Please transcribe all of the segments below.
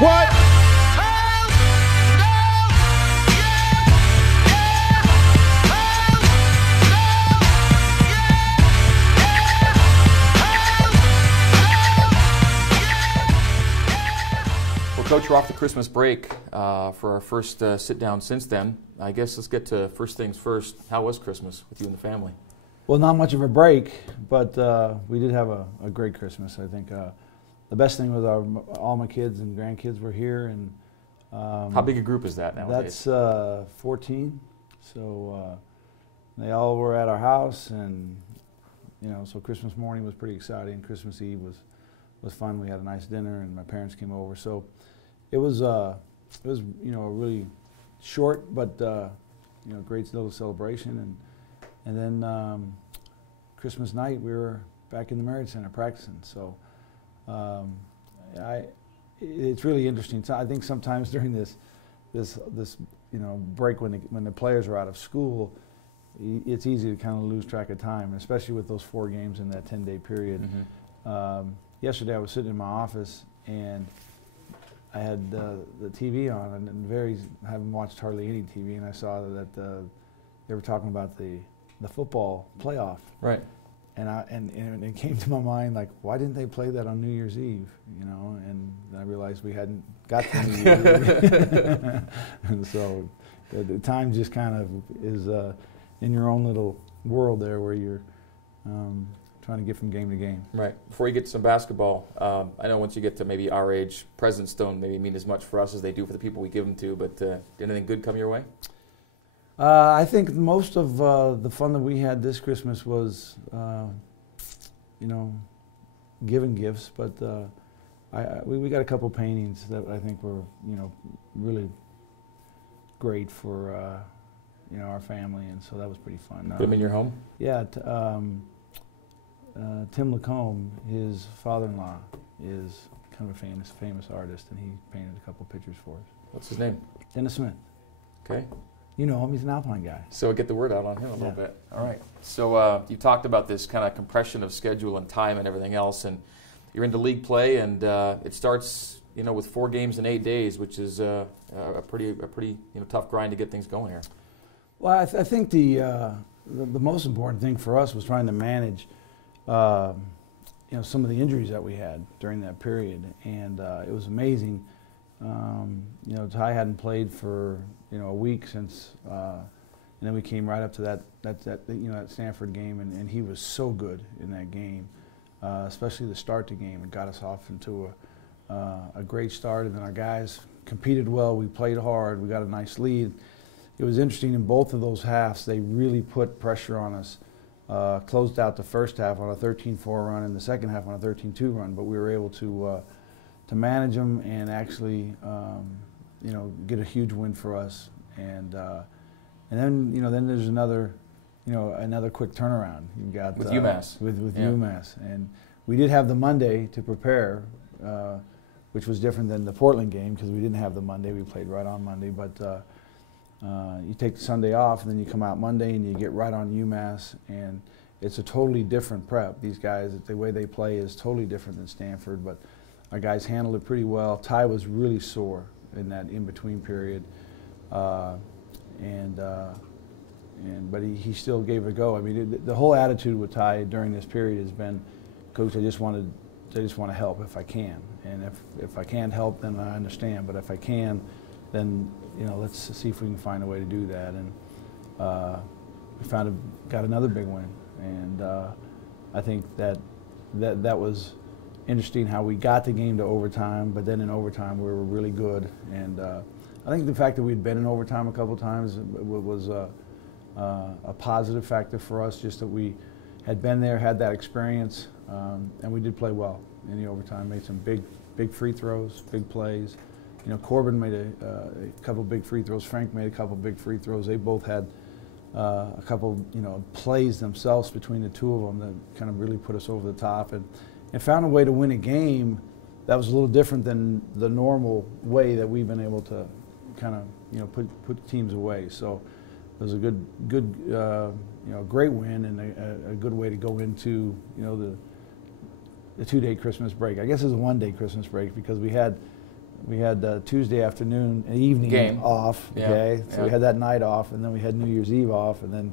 What? Coach, we're off the Christmas break for our first sit-down since then. I guess let's get to first things first. How was Christmas with you and the family? Well, not much of a break, but we did have a great Christmas. I think the best thing was all my kids and grandkids were here. And how big a group is that nowadays? That's 14. So they all were at our house, and so Christmas morning was pretty exciting. Christmas Eve was fun. We had a nice dinner, and my parents came over. So it was a really short but great little celebration, and then Christmas night we were back in the Marriott Center practicing. So it's really interesting. So I think sometimes during this break when the players are out of school, it's easy to kind of lose track of time, especially with those 4 games in that 10-day period. Mm-hmm. Yesterday I was sitting in my office and I had the TV on, and haven't watched hardly any TV, and I saw that they were talking about the football playoff. Right. And it came to my mind, like, why didn't they play that on New Year's Eve? And I realized we hadn't got to New Year's Eve. And so the time just kind of is in your own little world there where you're trying to get from game to game. Right. Before you get to some basketball, I know once you get to maybe our age, presents don't maybe mean as much for us as they do for the people we give them to, but did anything good come your way? I think most of the fun that we had this Christmas was, giving gifts, but we got a couple paintings that I think were, really great for, our family, and so that was pretty fun. Put them in your home? Yeah. Tim Lacombe, his father-in-law, is kind of a famous artist, and he painted a couple pictures for us. What's his name? Dennis Smith. Okay. You know him, he's an Alpine guy. So get the word out on him a little bit. All right. So you talked about this kind of compression of schedule and time and everything else, and you're into league play, and it starts, with 4 games in 8 days, which is a pretty tough grind to get things going here. Well, I think the most important thing for us was trying to manage some of the injuries that we had during that period, and it was amazing. Ty hadn't played for a week since, and then we came right up to that Stanford game, and he was so good in that game, especially the start to game. It got us off into a great start, and then our guys competed well. We played hard. We got a nice lead. It was interesting in both of those halves. They really put pressure on us. Closed out the first half on a 13-4 run and the second half on a 13-2 run, but we were able to manage them and actually get a huge win for us. And then there's another quick turnaround. You've got with UMass. With UMass, and we did have the Monday to prepare, which was different than the Portland game because we didn't have the Monday. We played right on Monday, but. You take the Sunday off, and then you come out Monday, and you get right on UMass, and it's a totally different prep. These guys, the way they play is totally different than Stanford, but our guys handled it pretty well. Ty was really sore in that in-between period, but he still gave it a go. I mean, the whole attitude with Ty during this period has been, Coach, I just want to help if I can, and if I can't help, then I understand, but if I can, then let's see if we can find a way to do that. And we got another big win, and I think that was interesting how we got the game to overtime, but then in overtime we were really good. And I think the fact that we'd been in overtime a couple times was a positive factor for us, just that we had been there, had that experience, and we did play well in the overtime, made some big free throws, big plays. Corbin made a couple big free throws. Frank made a couple big free throws. They both had a couple, plays themselves between the two of them that kind of really put us over the top, and found a way to win a game that was a little different than the normal way that we've been able to kind of, put teams away. So it was a good, great win, and a good way to go into, the 2-day Christmas break. I guess it was a 1-day Christmas break because we had we had Tuesday afternoon and evening Game. off. Yeah. Okay, so Yeah. we had that night off, and then we had New Year's Eve off, and then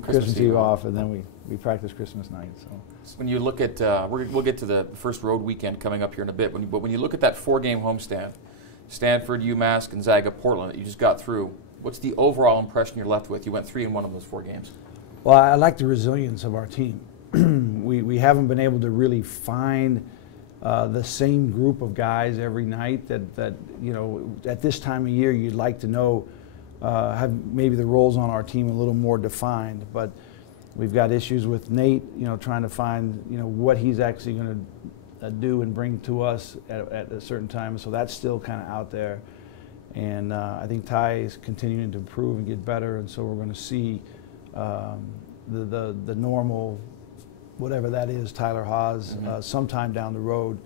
Christmas Eve off, and then we practiced Christmas night. So when you look at, we'll get to the first road weekend coming up here in a bit. But when you look at that 4-game homestand, Stanford, UMass, Gonzaga, Portland that you just got through, what's the overall impression you're left with? You went 3-1 of those 4 games. Well, I like the resilience of our team. we haven't been able to really find the same group of guys every night that you know, at this time of year you'd like to know, have maybe the roles on our team a little more defined. But we've got issues with Nate, you know, trying to find, you know, what he's actually going to do and bring to us at a certain time. So that's still kind of out there. And I think Ty is continuing to improve and get better, and so we're going to see the normal, whatever that is, Tyler Haas, sometime down the road.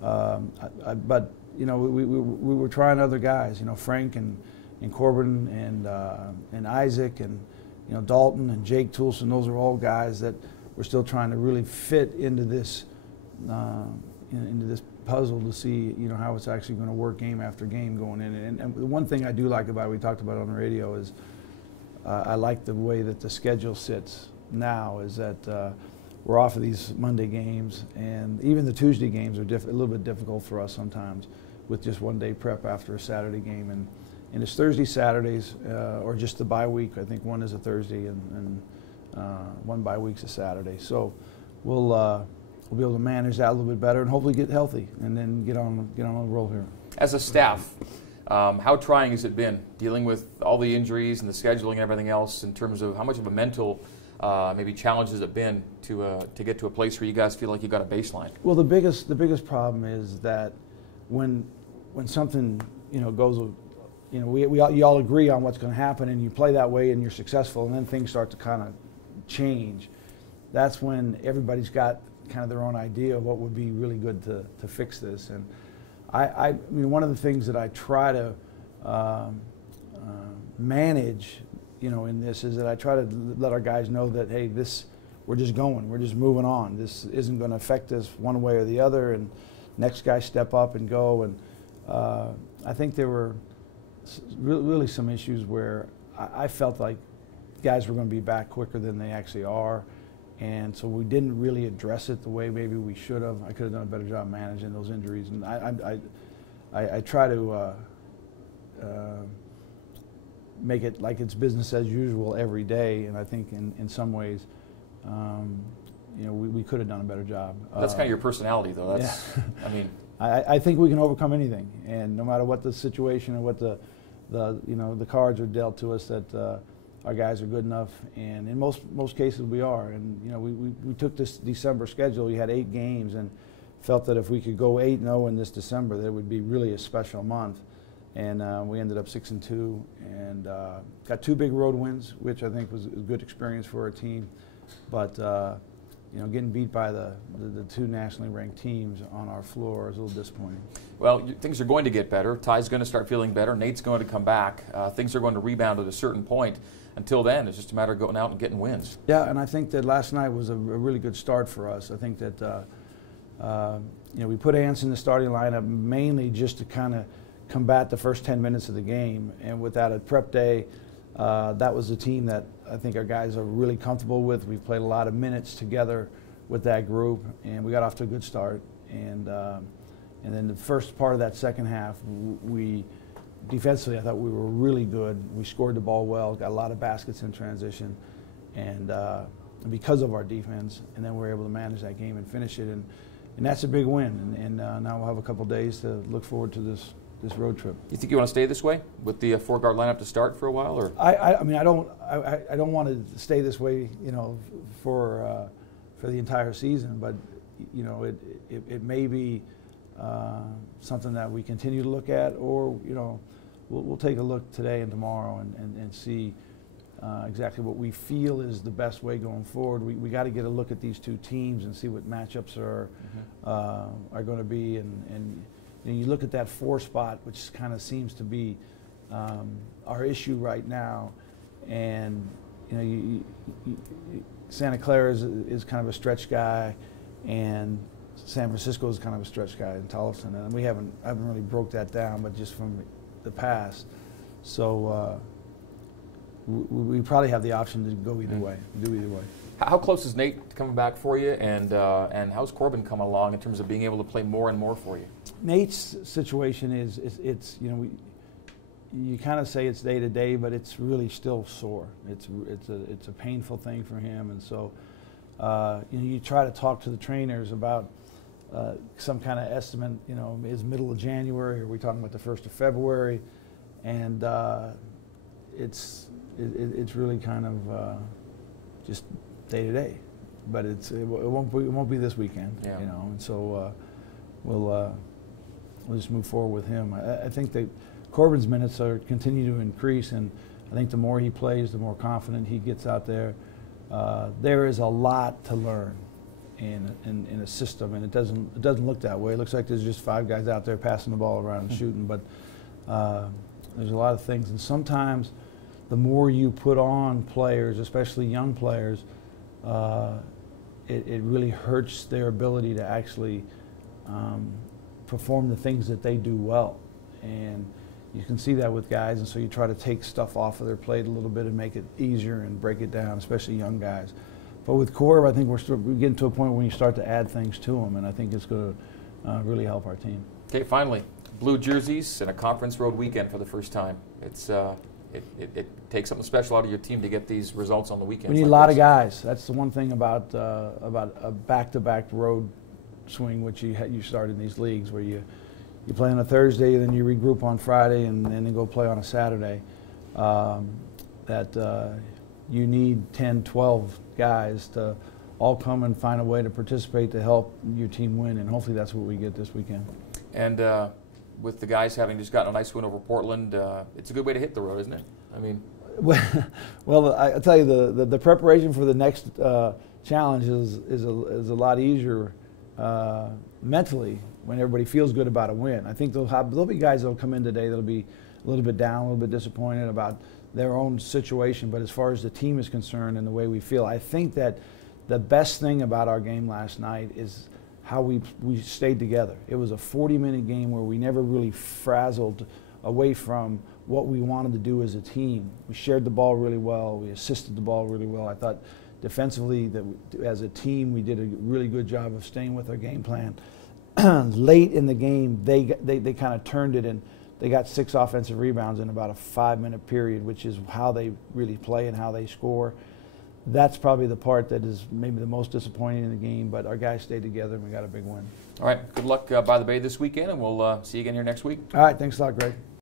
But you know, we were trying other guys, you know, Frank and Corbin and Isaac and, you know, Dalton and Jake Toulson. Those are all guys that we're still trying to really fit into this puzzle to see, you know, how it's actually going to work game after game going in. And the one thing I do like about it, we talked about it on the radio, is I like the way that the schedule sits now, is that we're off of these Monday games, and even the Tuesday games are a little bit difficult for us sometimes with just one day prep after a Saturday game. And it's Thursday, Saturdays, or just the bye week. I think one is a Thursday and one bye week's a Saturday. So we'll be able to manage that a little bit better and hopefully get healthy and then get on a roll here. As a staff, how trying has it been dealing with all the injuries and the scheduling and everything else, in terms of how much of a mental maybe challenge has it been to get to a place where you guys feel like you got a baseline? Well, the biggest problem is that when something, you know, goes, you know, you all agree on what's going to happen and you play that way and you're successful, and then things start to kind of change. That's when everybody's got kind of their own idea of what would be really good to fix this. And I mean, one of the things that I try to manage, you know, in this, is that I try to let our guys know that, hey, we're just going, we're just moving on. This isn't going to affect us one way or the other, and next guy step up and go. And I think there were really some issues where I felt like guys were going to be back quicker than they actually are. And so we didn't really address it the way maybe we should have. I could have done a better job managing those injuries. And I try to make it like it's business as usual every day. And I think in some ways, you know, we could have done a better job. That's kind of your personality, though. That's, yeah. I mean, I think we can overcome anything, and no matter what the situation and what the you know, the cards are dealt to us, that our guys are good enough, and in most cases we are. And you know, we took this December schedule. We had 8 games, and felt that if we could go 8-0 in this December, that it would be really a special month. And we ended up 6-2, and got 2 big road wins, which I think was a good experience for our team. But you know, getting beat by the 2 nationally ranked teams on our floor is a little disappointing. Well, things are going to get better. Ty's going to start feeling better. Nate's going to come back. Things are going to rebound at a certain point. Until then, it's just a matter of going out and getting wins. Yeah, and I think that last night was a really good start for us. I think that you know, we put Ance in the starting lineup mainly just to kind of combat the first 10 minutes of the game. And without a prep day, that was a team that I think our guys are really comfortable with. We've played a lot of minutes together with that group, and we got off to a good start. And then the first part of that second half, defensively, I thought we were really good. We scored the ball well, got a lot of baskets in transition, and because of our defense, and then we were able to manage that game and finish it, and that's a big win. And now we'll have a couple days to look forward to this road trip. You think you want to stay this way with the 4-guard lineup to start for a while, or? I mean, I don't want to stay this way, you know, for the entire season, but you know, it may be something that we continue to look at, or you know, we'll take a look today and tomorrow and see exactly what we feel is the best way going forward. We got to get a look at these 2 teams and see what matchups are going to be, and you look at that 4 spot, which kind of seems to be our issue right now, and you know, Santa Clara is kind of a stretch guy, and San Francisco is kind of a stretch guy in Tollefson, and I haven't really broke that down, but just from the past. So we probably have the option to go either way, do either way. How close is Nate coming back for you, and how's Corbin coming along in terms of being able to play more and more for you? Nate's situation is it's you know, you kind of say it's day to day, but it's really still sore. It's a painful thing for him, and so you know, you try to talk to the trainers about some kind of estimate. You know, is middle of January? Are we talking about the 1st of February? And it's really kind of just day to day, but it won't be this weekend. Yeah. You know, and so we'll just move forward with him. I think that Corbin's minutes continue to increase, and I think the more he plays, the more confident he gets out there. There is a lot to learn in a system, and it doesn't look that way. It looks like there's just 5 guys out there passing the ball around and shooting, but there's a lot of things, and sometimes the more you put on players, especially young players, it really hurts their ability to actually perform the things that they do well. And you can see that with guys, and so you try to take stuff off of their plate a little bit and make it easier and break it down, especially young guys. But with Corb, I think we're getting to a point when you start to add things to them, and I think it's going to really help our team. Okay, finally, blue jerseys and a conference road weekend for the first time. It's it takes something special out of your team to get these results on the weekend. We need a lot of guys. That's the one thing about a back-to-back road swing, which you start in these leagues, where you play on a Thursday, and then you regroup on Friday, and then go play on a Saturday. You need 10, 12 guys to all come and find a way to participate to help your team win, and hopefully that's what we get this weekend. And with the guys having just gotten a nice win over Portland, it's a good way to hit the road, isn't it? I mean, well, I tell you, the preparation for the next challenge is a lot easier mentally when everybody feels good about a win. I think there'll be guys that'll come in today that'll be a little bit down, a little bit disappointed about their own situation, but as far as the team is concerned and the way we feel, I think that the best thing about our game last night is how we stayed together. It was a 40-minute game where we never really frazzled away from what we wanted to do as a team. We shared the ball really well. We assisted the ball really well. I thought defensively that as a team we did a really good job of staying with our game plan. Late in the game, they kind of turned it, and they got 6 offensive rebounds in about a 5-minute period, which is how they really play and how they score. That's probably the part that is maybe the most disappointing in the game, but our guys stayed together and we got a big win. All right, good luck by the Bay this weekend, and we'll see you again here next week. All right, thanks a lot, Greg.